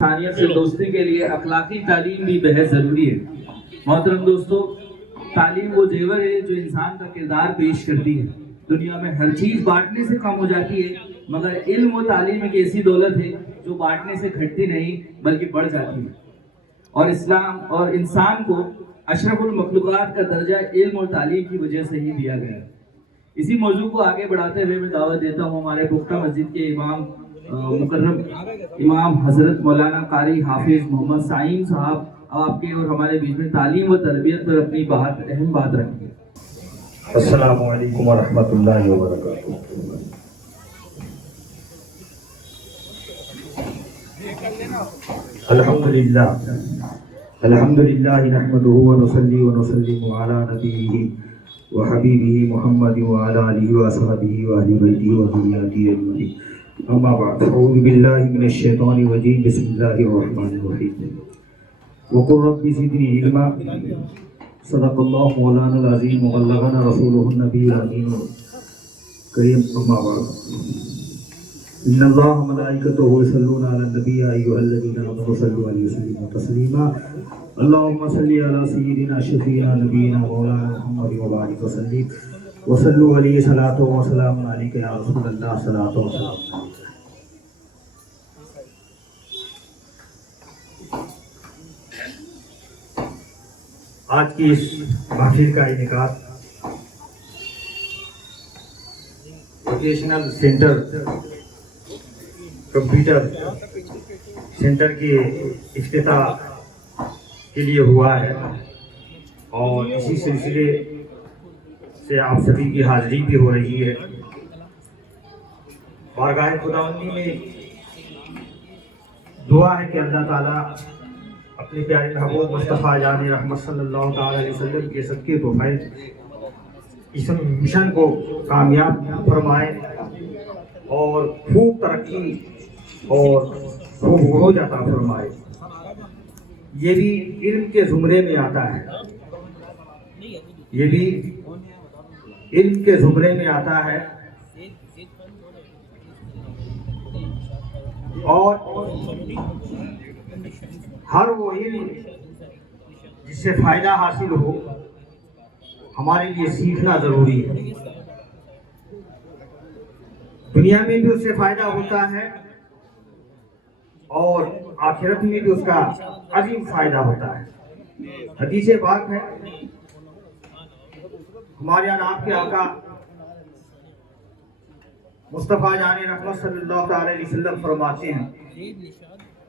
انسانیت سے دوستی کے لیے اخلاقی تعلیم بھی بہت ضروری ہے۔ محترم دوستو، تعلیم وہ زیور ہے جو انسان کا کردار پیش کرتی ہے۔ دنیا میں ہر چیز بانٹنے سے کم ہو جاتی ہے، مگر علم و تعلیم ایک ایسی دولت ہے جو بانٹنے سے گھٹتی نہیں بلکہ بڑھ جاتی ہے۔ اور اسلام اور انسان کو اشرف المخلوقات کا درجہ علم اور تعلیم کی وجہ سے ہی دیا گیا ہے۔ اسی موضوع کو آگے بڑھاتے ہوئے میں دعوت دیتا ہوں ہمارے پختہ مسجد کے امام مکرم امام حضرت مولانا قاری حافظ محمد سعیم صاحب آپ کے اور ہمارے بیچ میں تعلیم و تربیت پر اپنی اہم بات رکھیں گے۔ السلام علیکم ورحمۃ اللہ وبرکاتہ۔ الحمدللہ نحمدہ ونصلی ونسلم علی نبیہ وحبیبہ محمد وعلی آلہ وصحبہ واہل بیتہ وذریتہ اجمعین، اما بعد، اعوذ باللہ من الشیطان الرجیم، بسم اللہ الرحمن الرحیم۔ وقل رب زدنی علما، صدق اللہ مولانا العظیم وبلغنا رسولہ النبی الامین کریم، اما بعد، ان اللہ ملائکتہ یصلون علی النبی یا ایھا الذین آمنوا صلوا علیہ وسلموا تسلیما، اللهم صل علی سیدنا شفیعنا نبینا مولانا محمد وبارک وسلم وصلوا علیہ صلاۃ و سلام علیک یا رسول اللہ، صلاۃ و سلام علیک۔ آج کی اس محفل کا انعقاد ووکیشنل سینٹر کمپیوٹر سینٹر کے افتتاح کے لیے ہوا ہے، اور اسی سلسلے سے آپ سبھی کی حاضری بھی ہو رہی ہے۔ بارگاہ خداوندی میں دعا ہے کہ اللہ تعالیٰ اپنے پیارے محبوب مصطفیٰ جان رحمت صلی اللہ تعالیٰ علیہ وسلم کے صدقے تو فیض اس مشن کو کامیاب فرمائے اور خوب ترقی اور خوب عروج عطا فرمائے۔ یہ بھی علم کے زمرے میں آتا ہے، یہ بھی علم کے زمرے میں آتا ہے، اور ہر وہ علم جس سے فائدہ حاصل ہو ہمارے لیے سیکھنا ضروری ہے۔ دنیا میں بھی اس سے فائدہ ہوتا ہے اور آخرت میں بھی اس کا عظیم فائدہ ہوتا ہے۔ حدیث پاک ہے، ہمارے یہاں آپ کے آقا مصطفیٰ جان رحمت صلی اللہ تعالی علیہ وسلم فرماتے ہیں،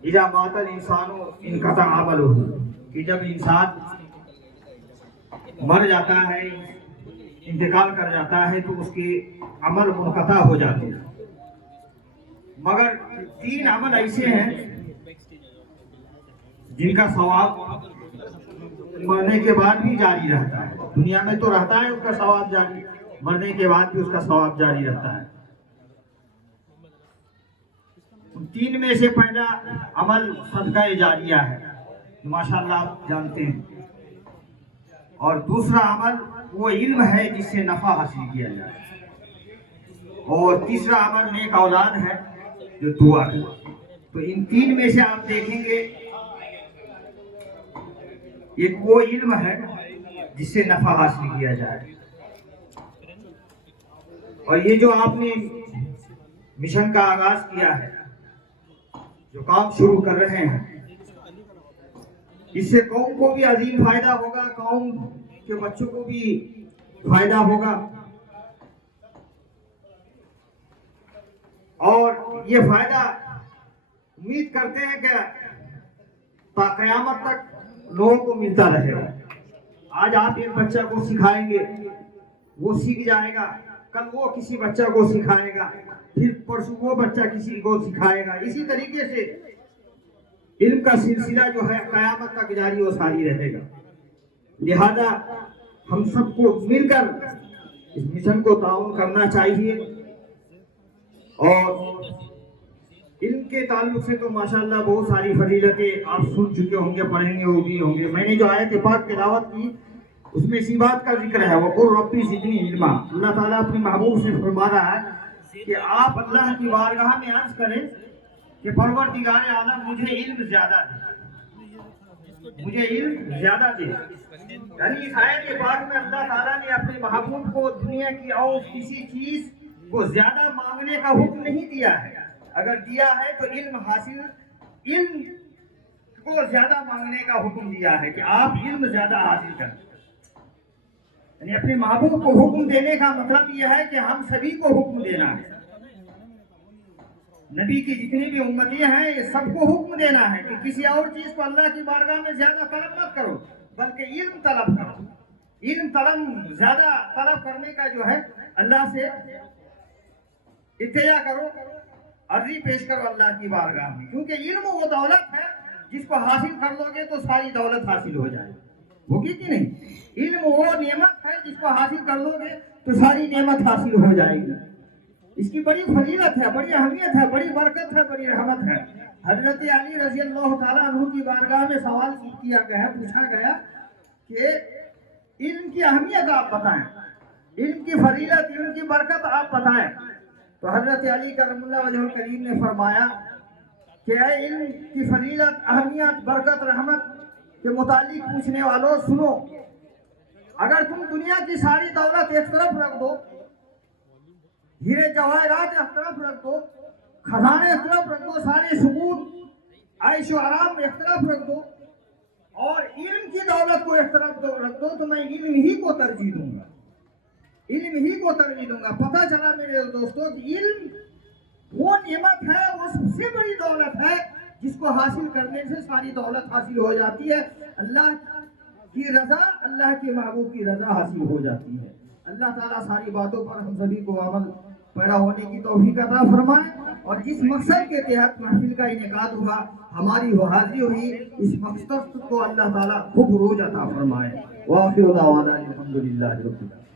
اذا مات الانسان انقطع عملہ، کہ جب انسان مر جاتا ہے، انتقال کر جاتا ہے، تو اس کے عمل منقطع ہو جاتے ہیں، مگر 3 عمل ایسے ہیں جن کا ثواب مرنے کے بعد بھی جاری رہتا ہے۔ دنیا میں تو رہتا ہے اس کا ثواب جاری، مرنے کے بعد بھی اس کا ثواب جاری رہتا ہے۔ 3 میں سے پہلا عمل صدقہ جاریہ ہے، ماشاءاللہ آپ جانتے ہیں، اور دوسرا عمل وہ علم ہے جس سے نفع حاصل کیا جائے، اور تیسرا عمل نیک اولاد ہے جو دعا ہے۔ تو ان 3 میں سے آپ دیکھیں گے ایک وہ علم ہے جس سے نفع حاصل کیا جائے، اور یہ جو آپ نے مشن کا آغاز کیا ہے، جو کام شروع کر رہے ہیں، اس سے قوم کو بھی عظیم فائدہ ہوگا، قوم کے بچوں کو بھی فائدہ ہوگا، اور یہ فائدہ امید کرتے ہیں کہ تا قیامت تک لوگوں کو ملتا رہے گا۔ آج آپ ایک بچہ کو سکھائیں گے، وہ سیکھ جائے گا، کل وہ کسی بچہ کو سکھائے گا، پھر پرسوں وہ بچہ کسی کو سکھائے گا۔ اسی طریقے سے علم کا سلسلہ جو ہے قیامت تک جاری و ساری رہے گا۔ لہذا ہم سب کو مل کر اس مشن کو تعاون کرنا چاہیے، اور علم کے تعلق سے تو ماشاءاللہ بہت ساری فضیلتیں آپ سن چکے ہوں گے، پڑھیں گے ہوں گے۔ میں نے جو آیت پاک تلاوت کی اس میں اسی بات کا ذکر ہے، وَقُلْ رَبِّ زِدْنِی عِلْمًا۔ اللہ تعالیٰ اپنے محبوب سے فرما رہا ہے کہ آپ اللہ کی بارگاہ میں عرض کریں کہ پروردگار عالم مجھے علم زیادہ دے، مجھے علم زیادہ دے۔ یعنی اس آیت پاک میں اللہ تعالیٰ نے اپنے محبوب کو دنیا کی اور کسی چیز کو زیادہ مانگنے کا حکم نہیں دیا ہے، اگر دیا ہے تو علم کو زیادہ مانگنے کا حکم دیا ہے کہ آپ علم زیادہ حاصل کریں۔ یعنی اپنے محبوب کو حکم دینے کا مطلب یہ ہے کہ ہم سبھی کو حکم دینا ہے، نبی کی جتنی بھی امتی ہیں یہ سب کو حکم دینا ہے کہ کسی اور چیز کو اللہ کی بارگاہ میں زیادہ طلب مت کرو، بلکہ علم طلب کرو۔ علم زیادہ طلب کرنے کا جو ہے اللہ سے التجا کرو، عرضی پیش کرو اللہ کی بارگاہ میں، کیونکہ علم وہ دولت ہے جس کو حاصل کر لو گے تو ساری دولت حاصل ہو جائے، ہوگی کہ نہیں؟ علم وہ نعمت ہے جس کو حاصل کر لو گے تو ساری نعمت حاصل ہو جائے گی۔ اس کی بڑی فضیلت ہے، بڑی اہمیت ہے، بڑی برکت ہے، بڑی رحمت ہے۔ حضرت علی رضی اللہ تعالیٰ عنہ کی بارگاہ میں سوال کیا گیا، پوچھا گیا کہ علم کی اہمیت آپ بتائیں، علم کی فضیلت، علم کی برکت آپ بتائیں۔ تو حضرت علی کرم اللہ وجہ الکریم نے فرمایا کہ اے علم کی فضیلت، اہمیت، برکت، رحمت کے متعلق پوچھنے والوں سنو، اگر تم دنیا کی ساری دولت ایک طرف رکھ دو، ہیرے جواہرات ایک طرف رکھ دو، خزانے ایک طرف رکھ دو، سارے سکون، عیش و آرام ایک طرف رکھ دو، اور علم کی دولت کو ایک طرف رکھ دو، تو میں علم ہی کو ترجیح دوں گا، علم ہی کو ترجیح دوں گا۔ پتہ چلا میرے دوستوں کہ علم وہ نعمت ہے، وہ سب سے بڑی دولت ہے جس کو حاصل کرنے سے ساری دولت حاصل ہو جاتی ہے، اللہ کی رضا، اللہ کے محبوب کی رضا حاصل ہو جاتی ہے۔ اللہ تعالیٰ ساری باتوں پر ہم سبھی کو عمل پیرا ہونے کی توفیق عطا فرمائے، اور جس مقصد کے تحت محفل کا انعقاد ہوا، ہماری وہ حاضری ہوئی، اس مقصد کو اللہ تعالیٰ خوب روز عطا فرمائے۔ وآخر دعوانا الحمدللہ رب العالمین۔